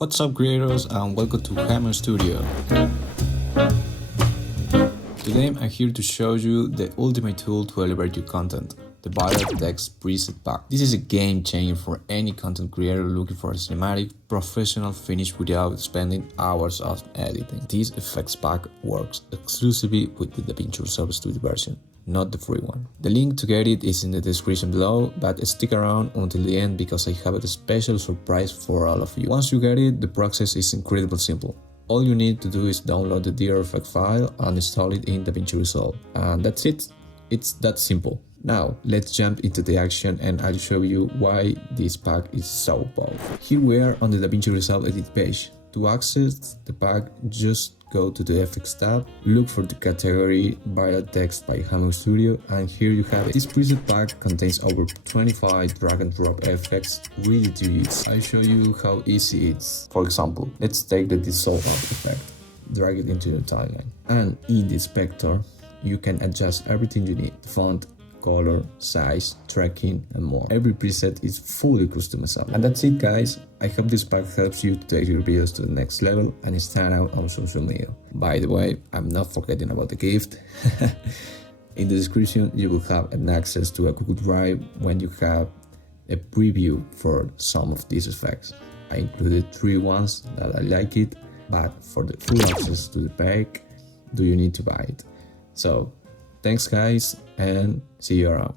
What's up creators and welcome to Hamo.Studio. Today I'm here to show you the ultimate tool to elevate your content, the Viral Text Preset Pack. This is a game changer for any content creator looking for a cinematic, professional finish without spending hours of editing. This effects pack works exclusively with the DaVinci Resolve Studio version, not the free one. The link to get it is in the description below, but stick around until the end because I have a special surprise for all of you. Once you get it, the process is incredibly simple. All you need to do is download the DRFX file and install it in DaVinci Resolve. And that's it. It's that simple. Now, let's jump into the action and I'll show you why this pack is so powerful. Here we are on the DaVinci Resolve edit page. To access the pack, just go to the FX tab, look for the category Viral Text by Hamo.Studio, and here you have it. This preset pack contains over 25 drag and drop effects ready to use. I'll show you how easy it is. For example, let's take the dissolve effect, drag it into your timeline, and in the inspector, you can adjust everything you need: font, color, size, tracking, and more. Every preset is fully customizable. And that's it, guys. I hope this pack helps you to take your videos to the next level and stand out on social media. By the way, I'm not forgetting about the gift. In the description, you will have an access to a Google Drive when you have a preview for some of these effects. I included 3 ones that I like it, but for the full access to the pack, do you need to buy it? So, thanks guys, and see you around.